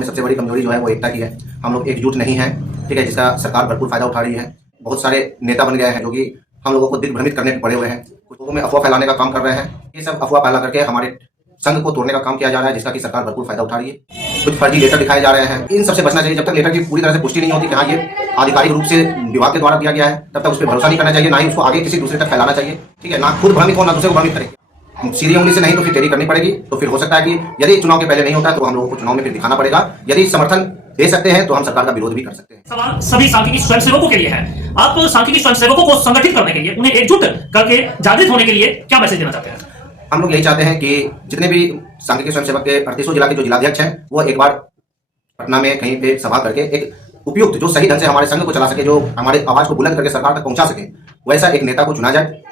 में सबसे बड़ी कमजोरी जो है वो एकता की है। हम लोग एकजुट नहीं हैं, ठीक है, जिसका सरकार भरपूर फायदा उठा रही है। बहुत सारे नेता बन गए हैं जो कि हम लोगों को दिग्भ्रमित करने पे पड़े हुए हैं, कुछ लोगों में अफवाह फैलाने का काम कर रहे हैं। ये सब अफवाह फैला करके हमारे संघ को तोड़ने का काम किया जा रहा है, जिसका कि सरकार भरपूर फायदा उठा रही है। कुछ फर्जी लेटर दिखाए जा रहे हैं, इन सबसे बचना चाहिए। जब तक लेटर की पूरी तरह से पुष्टि नहीं होती कि हाँ ये आधिकारिक रूप से विभाग के द्वारा दिया गया है, तब तक उस पर भरोसा नहीं करना चाहिए, ना ही उसको आगे किसी दूसरे तक फैलाना चाहिए, ठीक है। ना खुद भ्रमित हो, ना दूसरे को भ्रमित करें। सीधी उंगली से नहीं तो फिर तेरी करनी पड़ेगी। तो फिर हो सकता है कि यदि चुनाव के पहले नहीं होता तो हम लोगों को चुनाव में फिर दिखाना पड़ेगा। यदि समर्थन दे सकते हैं तो हम सरकार का विरोध भी कर सकते हैं। सवाल सभी सांख्यिकी स्वयंसेवकों के लिए है। आप सांख्यिकी स्वयंसेवकों को संगठित करने के लिए, उन्हें एकजुट करके जागृत होने के लिए क्या मैसेज देना चाहते हैं? हम लोग यही चाहते हैं कि जितने भी सांख्यिकी स्वयंसेवक के 38 जिला के जो जिलाध्यक्ष हैं वो एक बार पटना में कहीं पे सभा करके एक उपयुक्त जो सही ढंग से हमारे संघ को चला सके, जो हमारे आवाज को बुलंद करके सरकार तक पहुंचा सके, वैसा एक नेता को चुना जाए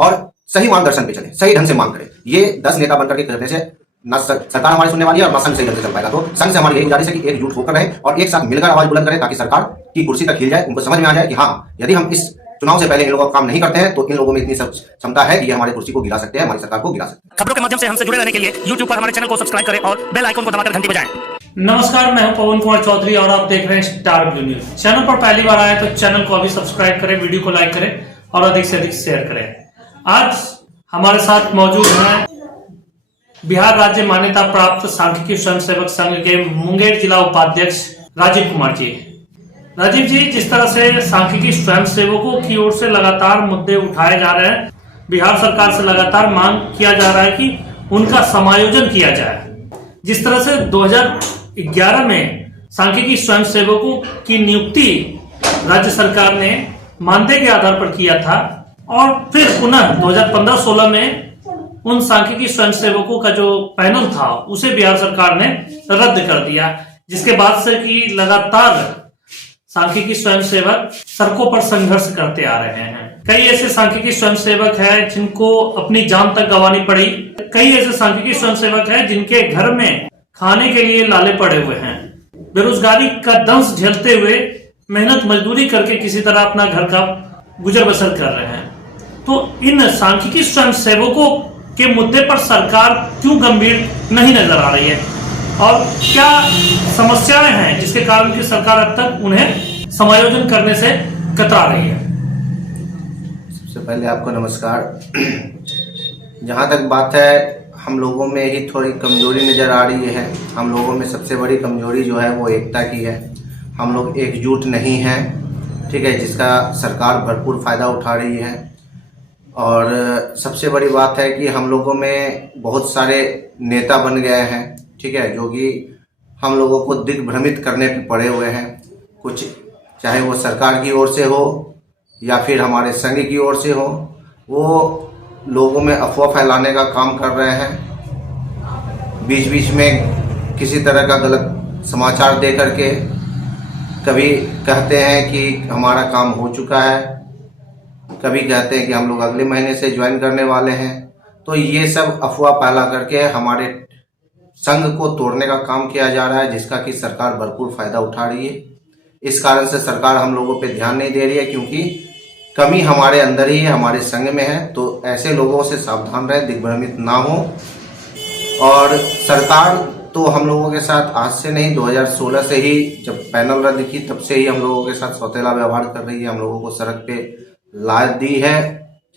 और सही मार्गदर्शन पे चले, सही ढंग से मांग करे। ये 10 नेता बनकर के करने से न सरकार हमारी सुनने वाली है और न संघ सही ढंग से चल पाएगा। तो संघ से हमारी यही गुजारिश है कि एकजुट होकर रहे और एक साथ मिलकर आवाज बुलंद करें, ताकि सरकार की कुर्सी तक हिल जाए, उनको समझ में आ जाए कि हाँ, यदि हम इस चुनाव से पहले इन लोगों का काम नहीं करते हैं तो इन लोगों में इतनी क्षमता है कि ये हमारी कुर्सी को गिरा सकते हैं, हमारी सरकार को गिरा सकते हैं। खबरों के माध्यम से हमसे जुड़े रहने के लिए YouTube पर हमारे चैनल को सब्सक्राइब करें और बेल आइकन को दबाकर घंटी बजाएं। नमस्कार, मैं हूं पवन कुमार चौधरी और आप देख रहे हैं स्टार ब्लू न्यूज। चैनल पर पहली बार आए तो चैनल को अभी सब्सक्राइब करें, वीडियो को लाइक करें और अधिक से अधिक शेयर करें। आज हमारे साथ मौजूद हैं बिहार राज्य मान्यता प्राप्त सांख्यिकी स्वयंसेवक संघ के मुंगेर जिला उपाध्यक्ष राजीव कुमार जी। राजीव जी, जिस तरह से सांख्यिकी स्वयंसेवकों की ओर से लगातार मुद्दे उठाए जा रहे हैं, बिहार सरकार से लगातार मांग किया जा रहा है कि उनका समायोजन किया जाए। जिस तरह से 2011 में सांख्यिकी स्वयंसेवकों की नियुक्ति राज्य सरकार ने मानदेय के आधार पर किया था और फिर पुनः 2015-16 में उन सांख्यिकी स्वयंसेवकों का जो पैनल था उसे बिहार सरकार ने रद्द कर दिया, जिसके बाद से कि लगातार सांख्यिकी स्वयंसेवक सड़कों पर संघर्ष करते आ रहे हैं। कई ऐसे सांख्यिकी स्वयंसेवक हैं जिनको अपनी जान तक गंवानी पड़ी। कई ऐसे सांख्यिकी स्वयंसेवक हैं जिनके घर में खाने के लिए लाले पड़े हुए हैं। बेरोजगारी का दंश झेलते हुए मेहनत मजदूरी करके किसी तरह अपना घर का गुजर बसर कर रहे हैं। तो इन सांख्यिकी स्वयंसेवकों के मुद्दे पर सरकार क्यों गंभीर नहीं नजर आ रही है और क्या समस्याएं हैं जिसके कारण की सरकार अब तक उन्हें समायोजन करने से कतरा रही है? सबसे पहले आपको नमस्कार। जहाँ तक बात है, हम लोगों में ही थोड़ी कमजोरी नज़र आ रही है। हम लोगों में सबसे बड़ी कमजोरी जो है वो एकता की है। हम लोग एकजुट नहीं हैं, ठीक है, जिसका सरकार भरपूर फ़ायदा उठा रही है। और सबसे बड़ी बात है कि हम लोगों में बहुत सारे नेता बन गए हैं, ठीक है, जो कि हम लोगों को दिग्भ्रमित करने पे पड़े हुए हैं। कुछ चाहे वो सरकार की ओर से हो या फिर हमारे संघ की ओर से हो, वो लोगों में अफवाह फैलाने का काम कर रहे हैं। बीच बीच में किसी तरह का गलत समाचार दे करके कभी कहते हैं कि हमारा काम हो चुका है, कभी कहते हैं कि हम लोग अगले महीने से ज्वाइन करने वाले हैं। तो ये सब अफवाह फैला करके हमारे संघ को तोड़ने का काम किया जा रहा है, जिसका कि सरकार भरपूर फायदा उठा रही है। इस कारण से सरकार हम लोगों पे ध्यान नहीं दे रही है, क्योंकि कमी हमारे अंदर ही है, हमारे संघ में है। तो ऐसे लोगों से सावधान रहे, दिग्भ्रमित ना हो। और सरकार तो हम लोगों के साथ आज से नहीं, 2016 से ही जब पैनल रद्द की तब से ही हम लोगों के साथ सौतेला व्यवहार कर रही है। हम लोगों को सड़क पे ला दी है,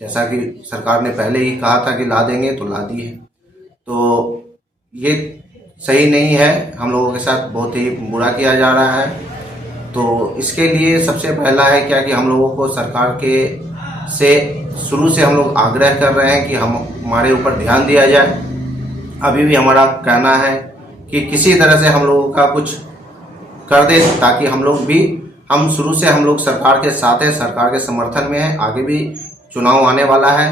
जैसा कि सरकार ने पहले ही कहा था कि ला देंगे, तो ला दी है। तो ये सही नहीं है, हम लोगों के साथ बहुत ही बुरा किया जा रहा है। तो इसके लिए सबसे पहला है क्या कि हम लोगों को सरकार के से शुरू से हम लोग आग्रह कर रहे हैं कि हमारे ऊपर ध्यान दिया जाए। अभी भी हमारा कहना है कि किसी तरह से हम लोगों का कुछ कर दे, ताकि हम लोग भी, हम शुरू से हम लोग सरकार के साथ हैं, सरकार के समर्थन में हैं। आगे भी चुनाव आने वाला है,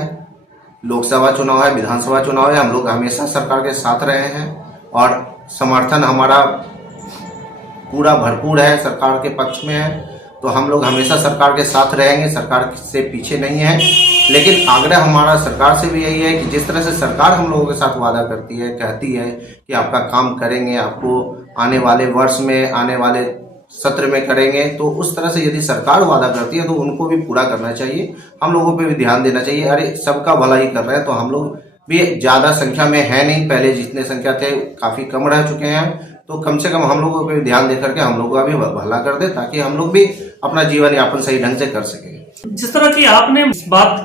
लोकसभा चुनाव है, विधानसभा चुनाव है, हम लोग हमेशा सरकार के साथ रहे हैं और समर्थन हमारा पूरा भरपूर है, सरकार के पक्ष में है। तो हम लोग हमेशा सरकार के साथ रहेंगे, सरकार से पीछे नहीं है। लेकिन आग्रह हमारा सरकार से भी यही है कि जिस तरह से सरकार हम लोगों के साथ वादा करती है, कहती है कि आपका काम करेंगे, आपको आने वाले वर्ष में, आने वाले सत्र में करेंगे, तो उस तरह से यदि सरकार वादा करती है तो उनको भी पूरा करना चाहिए। हम लोगों पे भी ध्यान देना चाहिए। अरे सबका भला ही कर रहे हैं, तो हम लोग भी ज़्यादा संख्या में है नहीं, पहले जितने संख्या थे काफ़ी कम रह चुके हैं। तो कम से कम हम लोगों पे ध्यान दे करके हम लोगों का भी भला कर दे, ताकि हम लोग भी अपना जीवन यापन सही ढंग से कर सकें। जिस तरह की आपने इस बात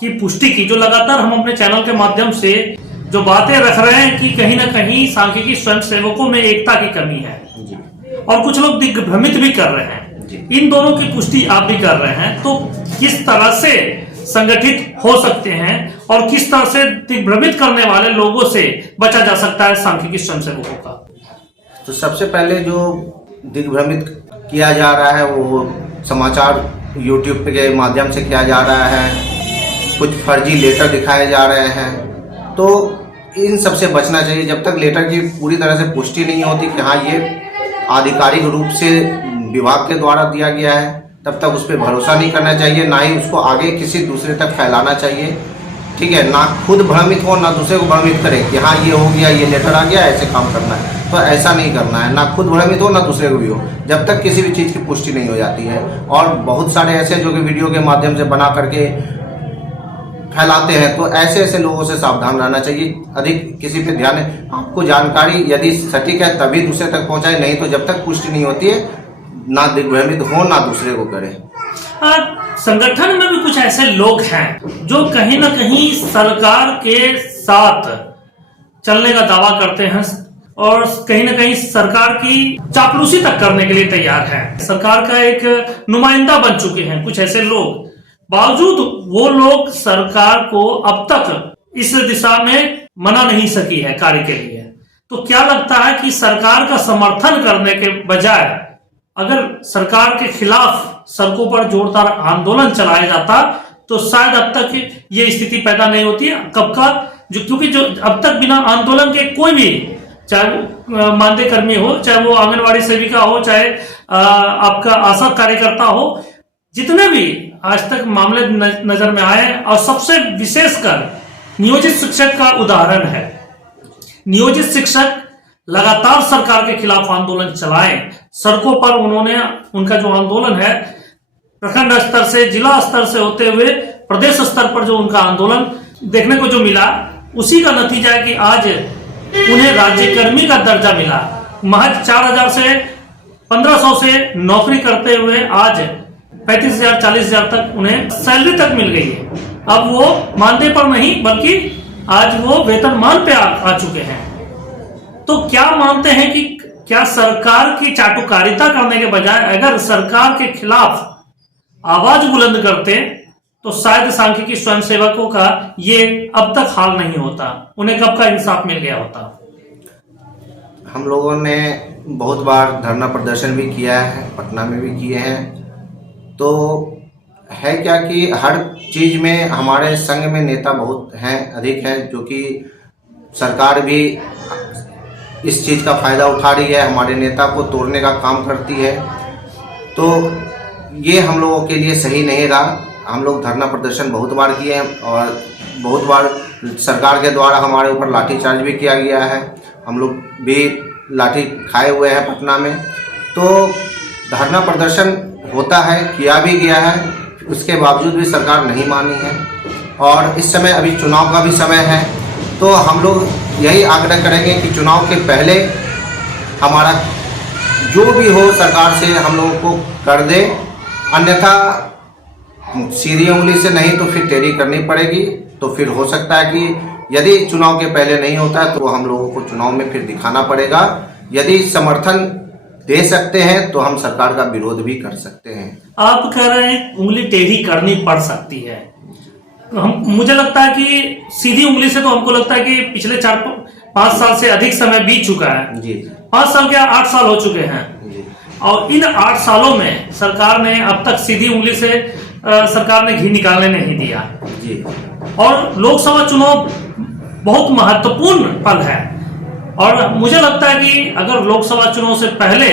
की पुष्टि की, जो लगातार हम अपने चैनल के माध्यम से जो बातें रख रहे हैं कि कहीं ना कहीं सांख्यिकी स्वयंसेवकों में एकता की कमी है जी। और कुछ लोग दिग्भ्रमित भी कर रहे हैं जी। इन दोनों की पुष्टि आप भी कर रहे हैं, तो किस तरह से संगठित हो सकते हैं और किस तरह से दिग्भ्रमित करने वाले लोगों से बचा जा सकता है सांख्यिकी स्वयंसेवकों का? तो सबसे पहले जो दिग्भ्रमित किया जा रहा है वो समाचार यूट्यूब के माध्यम से किया जा रहा है, कुछ फर्जी लेटर दिखाए जा रहे हैं। तो इन सबसे बचना चाहिए। जब तक लेटर की पूरी तरह से पुष्टि नहीं होती कि हाँ ये आधिकारिक रूप से विभाग के द्वारा दिया गया है, तब तक उस पर भरोसा नहीं करना चाहिए, ना ही उसको आगे किसी दूसरे तक फैलाना चाहिए। ठीक है, ना खुद भ्रमित हो ना दूसरे को भ्रमित करें कि हाँ ये हो गया, ये लेटर आ गया, ऐसे काम करना है। तो ऐसा नहीं करना है, ना खुद भ्रमित हो ना दूसरे को भी हो, जब तक किसी भी चीज़ की पुष्टि नहीं हो जाती है। और बहुत सारे ऐसे जो कि वीडियो के माध्यम से बना करके फैलाते हैं, तो ऐसे ऐसे लोगों से सावधान रहना चाहिए। अधिक किसी पे ध्यान, आपको जानकारी यदि सटीक है तभी दूसरे तक पहुंचाए, नहीं तो जब तक पुष्टि नहीं होती है ना दिग्भ्रमित हो ना दूसरे को करे। संगठन में भी कुछ ऐसे लोग हैं जो कहीं ना कहीं सरकार के साथ चलने का दावा करते हैं और कहीं ना कहीं सरकार की चापलूसी तक करने के लिए तैयार हैं। सरकार का एक नुमाइंदा बन चुके हैं कुछ ऐसे लोग, बावजूद वो लोग सरकार को अब तक इस दिशा में मना नहीं सकी है कार्य के लिए। तो क्या लगता है कि सरकार का समर्थन करने के बजाय अगर सरकार के खिलाफ सड़कों पर जोरदार आंदोलन चलाया जाता तो शायद अब तक ये स्थिति पैदा नहीं होती है। कब का क्योंकि जो अब तक बिना आंदोलन के कोई भी, चाहे वो मानदेय कर्मी हो, चाहे वो आंगनवाड़ी सेविका हो, चाहे आपका आशा कार्यकर्ता हो, जितने भी आज तक मामले नजर में आए, और सबसे विशेषकर नियोजित शिक्षक का उदाहरण है। नियोजित शिक्षक लगातार सरकार के खिलाफ आंदोलन चलाए, सड़कों पर उन्होंने उनका जो आंदोलन है प्रखंड स्तर से, जिला स्तर से होते हुए प्रदेश स्तर पर जो उनका आंदोलन देखने को जो मिला, उसी का नतीजा है कि आज उन्हें राज्यकर्मी का दर्जा मिला। महज 4,000 से 1,500 से नौकरी करते हुए आज 35,000 40,000 तक उन्हें सैलरी तक मिल गई है। अब वो मानदेय पर नहीं बल्कि आज वो वेतनमान पे आ चुके हैं। तो क्या मानते हैं कि क्या सरकार की चाटुकारिता करने के बजाय अगर सरकार के खिलाफ आवाज बुलंद करते तो शायद सांख्यिकी स्वयंसेवकों का ये अब तक हाल नहीं होता, उन्हें कब का इंसाफ मिल गया होता। हम लोगों ने बहुत बार धरना प्रदर्शन भी किया है, पटना में भी किए हैं। तो है क्या कि हर चीज में हमारे संघ में नेता बहुत हैं, अधिक हैं, जो कि सरकार भी इस चीज़ का फ़ायदा उठा रही है, हमारे नेता को तोड़ने का काम करती है। तो ये हम लोगों के लिए सही नहीं रहा। हम लोग धरना प्रदर्शन बहुत बार किए हैं और बहुत बार सरकार के द्वारा हमारे ऊपर लाठीचार्ज भी किया गया है। हम लोग भी लाठी खाए हुए हैं पटना में। तो धरना प्रदर्शन होता है, किया भी गया है, उसके बावजूद भी सरकार नहीं मानी है। और इस समय अभी चुनाव का भी समय है, तो हम लोग यही आग्रह करेंगे कि चुनाव के पहले हमारा जो भी हो सरकार से हम लोगों को कर दे, अन्यथा सीधी उंगली से नहीं तो फिर टेढ़ी करनी पड़ेगी। तो फिर हो सकता है कि यदि चुनाव के पहले नहीं होता है तो हम लोगों को चुनाव में फिर दिखाना पड़ेगा। यदि समर्थन दे सकते हैं तो हम सरकार का विरोध भी कर सकते हैं। आप कह रहे हैं उंगली टेढ़ी करनी पड़ सकती है। मुझे लगता है कि सीधी उंगली से तो हमको लगता है कि पिछले 4-5 साल से अधिक समय बीत चुका है जी। 5 साल क्या 8 साल हो चुके हैं जी। और इन 8 सालों में सरकार ने अब तक सीधी उंगली से सरकार ने घी निकालने नहीं दिया जी। और लोकसभा चुनाव बहुत महत्वपूर्ण पल है और मुझे लगता है कि अगर लोकसभा चुनाव से पहले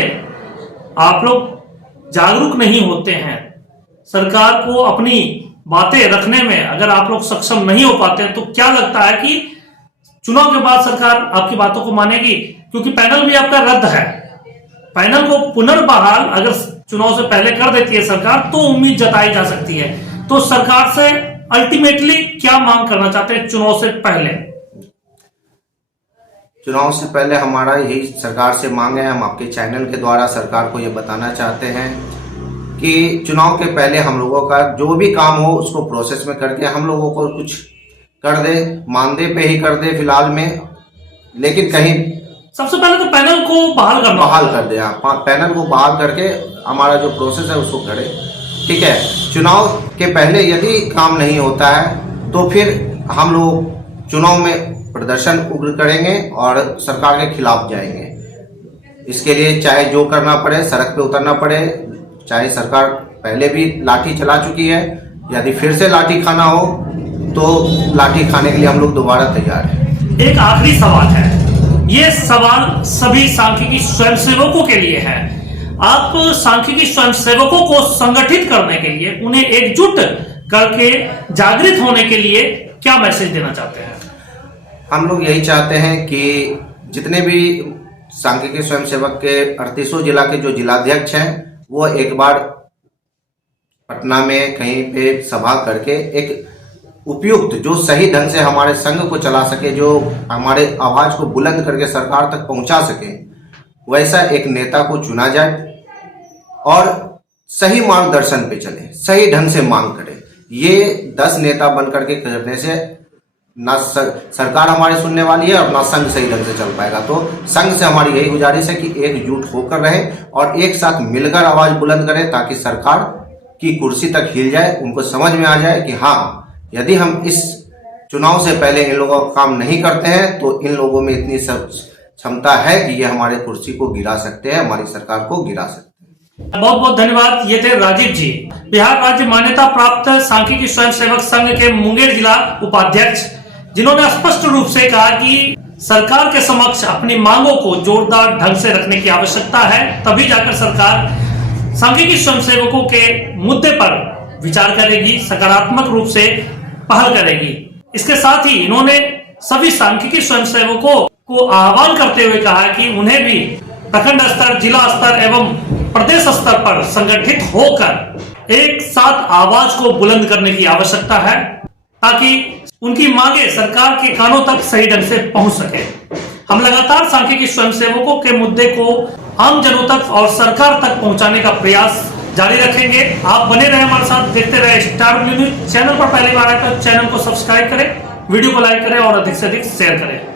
आप लोग जागरूक नहीं होते हैं, सरकार को अपनी बातें रखने में अगर आप लोग सक्षम नहीं हो पाते तो क्या लगता है कि चुनाव के बाद सरकार आपकी बातों को मानेगी? क्योंकि पैनल भी आपका रद्द है। पैनल को पुनर्बहाल अगर चुनाव से पहले कर देती है सरकार तो उम्मीद जताई जा सकती है। तो सरकार से अल्टीमेटली क्या मांग करना चाहते हैं चुनाव से पहले? चुनाव से पहले हमारा यही सरकार से मांग है, हम आपके चैनल के द्वारा सरकार को ये बताना चाहते हैं कि चुनाव के पहले हम लोगों का जो भी काम हो उसको प्रोसेस में करके हम लोगों को कुछ कर दे, मानदेय पे ही कर दे फिलहाल में, लेकिन कहीं सबसे पहले तो पैनल को बहाल कर दे। पैनल को बहाल करके हमारा जो प्रोसेस है उसको करे, ठीक है। चुनाव के पहले यदि काम नहीं होता है तो फिर हम लोग चुनाव में प्रदर्शन उग्र करेंगे और सरकार के खिलाफ जाएंगे। इसके लिए चाहे जो करना पड़े, सड़क पे उतरना पड़े, चाहे सरकार पहले भी लाठी चला चुकी है, यदि फिर से लाठी खाना हो तो लाठी खाने के लिए हम लोग दोबारा तैयार हैं। एक आखिरी सवाल है, ये सवाल सभी सांख्यिकी स्वयंसेवकों के लिए है। आप सांख्यिकी स्वयंसेवकों को संगठित करने के लिए, उन्हें एकजुट करके जागृत होने के लिए क्या मैसेज देना चाहते हैं? हम लोग यही चाहते हैं कि जितने भी सांख्यिकी स्वयंसेवक के 38 जिला के जो जिलाध्यक्ष हैं वो एक बार पटना में कहीं पे सभा करके एक उपयुक्त जो सही ढंग से हमारे संघ को चला सके, जो हमारे आवाज को बुलंद करके सरकार तक पहुंचा सके, वैसा एक नेता को चुना जाए और सही मार्गदर्शन पे चले, सही ढंग से मांग करे। ये 10 नेता बन करके करने से ना सरकार हमारी सुनने वाली है और ना संघ सही ढंग से चल पाएगा। तो संघ से हमारी यही गुजारिश है कि एकजुट होकर रहे और एक साथ मिलकर आवाज बुलंद करें ताकि सरकार की कुर्सी तक हिल जाए, उनको समझ में आ जाए कि हाँ, यदि हम इस चुनाव से पहले इन लोगों का काम नहीं करते हैं तो इन लोगों में इतनी क्षमता है कि ये हमारे कुर्सी को गिरा सकते हैं, हमारी सरकार को गिरा सकते हैं। बहुत बहुत धन्यवाद। ये थे राजीव जी, बिहार राज्य मान्यता प्राप्त सांख्यिकी स्वयंसेवक संघ के मुंगेर जिला उपाध्यक्ष, जिन्होंने स्पष्ट रूप से कहा कि सरकार के समक्ष अपनी मांगों को जोरदार ढंग से रखने की आवश्यकता है, तभी जाकर सरकार सांख्यिकी स्वयंसेवकों के मुद्दे पर विचार करेगी, सकारात्मक रूप से पहल करेगी। इसके साथ ही इन्होंने सभी सांख्यिकी स्वयंसेवकों को आह्वान करते हुए कहा कि उन्हें भी प्रखंड स्तर, जिला स्तर एवं प्रदेश स्तर पर संगठित होकर एक साथ आवाज को बुलंद करने की आवश्यकता है ताकि उनकी मांगे सरकार के कानों तक सही ढंग से पहुंच सके। हम लगातार सांख्यिकी स्वयंसेवकों के मुद्दे को आम जनों तक और सरकार तक पहुंचाने का प्रयास जारी रखेंगे। आप बने रहे हमारे साथ, देखते रहे स्टार न्यूज। चैनल पर पहली बार आए तो चैनल को सब्सक्राइब करें, वीडियो को लाइक करें और अधिक से अधिक शेयर करें।